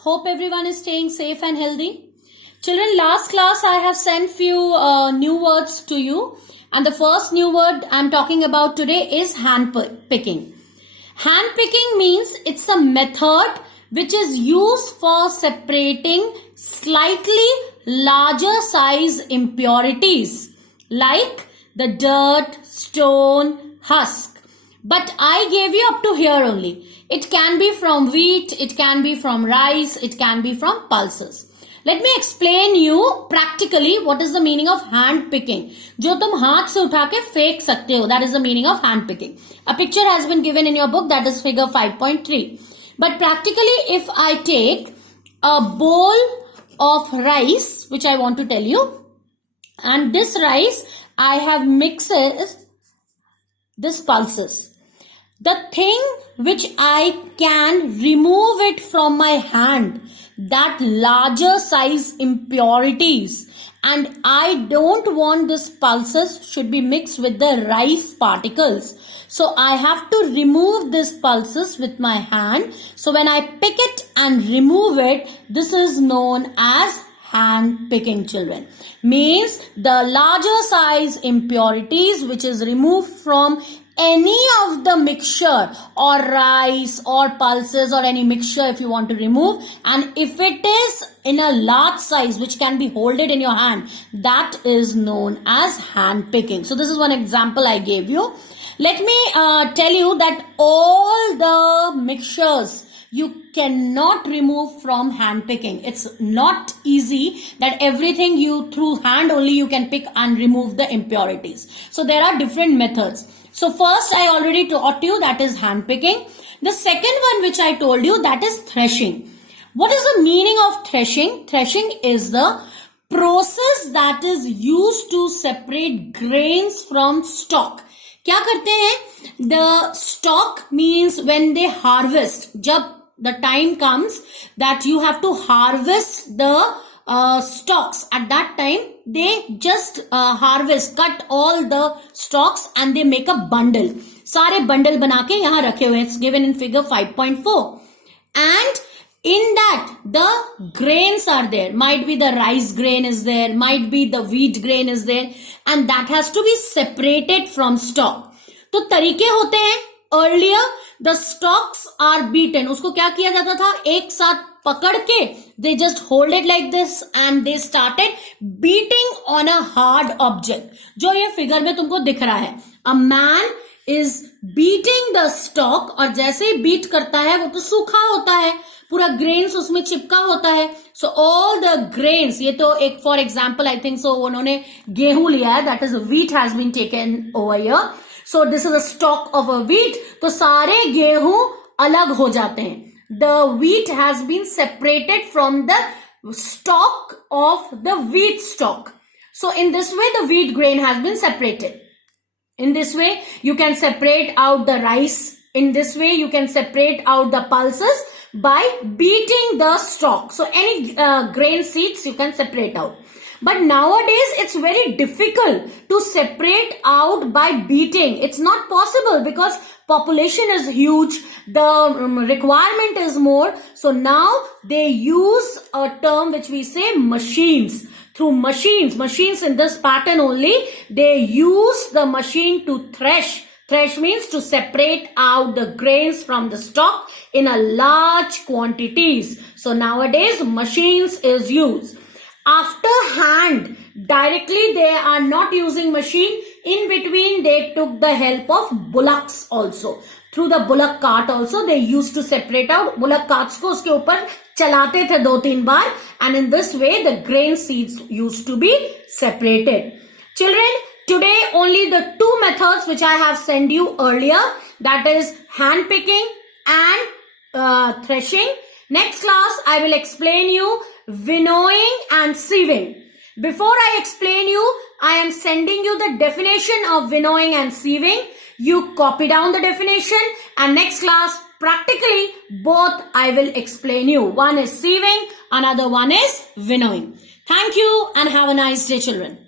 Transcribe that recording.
Hope everyone is staying safe and healthy. Children, last class I have sent few new words to you, and the first new word I'm talking about today is hand picking. Hand picking means it's a method which is used for separating slightly larger size impurities like the dirt, stone, husk. But I gave you up to here only. It can be from wheat, it can be from rice, it can be from pulses. Let me explain you practically what is the meaning of hand picking. जो तुम हाथ से उठा के फेंक सकते हो, that is the meaning of hand picking. A picture has been given in your book, that is figure 5.3. But practically, if I take a bowl of rice, which I want to tell you, and this rice I have mixed this pulses. The thing which I can remove it from my hand, that larger size impurities, and I don't want this pulses should be mixed with the rice particles. So I have to remove this pulses with my hand. So when I pick it and remove it, this is known as hand picking, children. Means the larger size impurities which is removed from any of the mixture or rice or pulses or any mixture if you want to remove, and if it is in a large size which can be holded in your hand, that is known as hand picking. So this is one example I gave you. Let me tell you that all the mixtures you cannot remove from hand picking. It's not easy that everything you through hand only you can pick and remove the impurities. So there are different methods. So first I already taught you, that is hand picking. The second one which I told you, that is threshing. What is the meaning of threshing? Threshing is the process that is used to separate grains from stalk. क्या करते हैं? The stalk means when they harvest, जब the time comes that you have to harvest the stalks, at that time they just harvest, cut all the stalks and they make a bundle. सारे bundle बना के यहाँ रखे हुए. It's given in figure 5.4. And in that the grains are there. Might be the rice grain is there, might be the wheat grain is there, and that has to be separated from stalk. तो तरीके होते हैं. Earlier the stalks are beaten. उसको क्या किया जाता था? एक साथ पकड़ के they just hold it like this and they started beating on a hard object. जो ये फिगर में तुमको दिख रहा है. A man is beating the stalk, और जैसे ही बीट करता है वो तो सूखा होता है, पूरा ग्रेन्स उसमें चिपका होता है. So all the grains, ये तो एक for example I think so उन्होंने गेहूं लिया है, that is wheat has been taken over here. So this is a stalk of a wheat. तो सारे गेहूं अलग हो जाते हैं. The wheat has been separated from the stalk of the wheat stalk. So in this way the wheat grain has been separated. In this way you can separate out the rice. In this way you can separate out the pulses by beating the stalk. So any grain seeds you can separate out. But nowadays it's very difficult to separate out by beating. It's not possible because population is huge, the requirement is more. So now they use a term which we say machines. Through machines in this pattern only, they use the machine to thresh. Thresh means to separate out the grains from the stalk in a large quantities. So nowadays machines is used. After hand, directly they are not using machine. In between they took the help of bullocks also. Through the bullock cart also they used to separate out. Bullock carts को उसके ऊपर चलाते थे 2-3 बार, and in this way the grain seeds used to be separated. Children, today only the two methods which I have sent you earlier, that is hand picking and threshing. Next class I will explain you winnowing and sieving. Before I explain you, I am sending you the definition of winnowing and sieving. You copy down the definition, and next class practically both I will explain you. One is sieving, another one is winnowing. Thank you and have a nice day, children.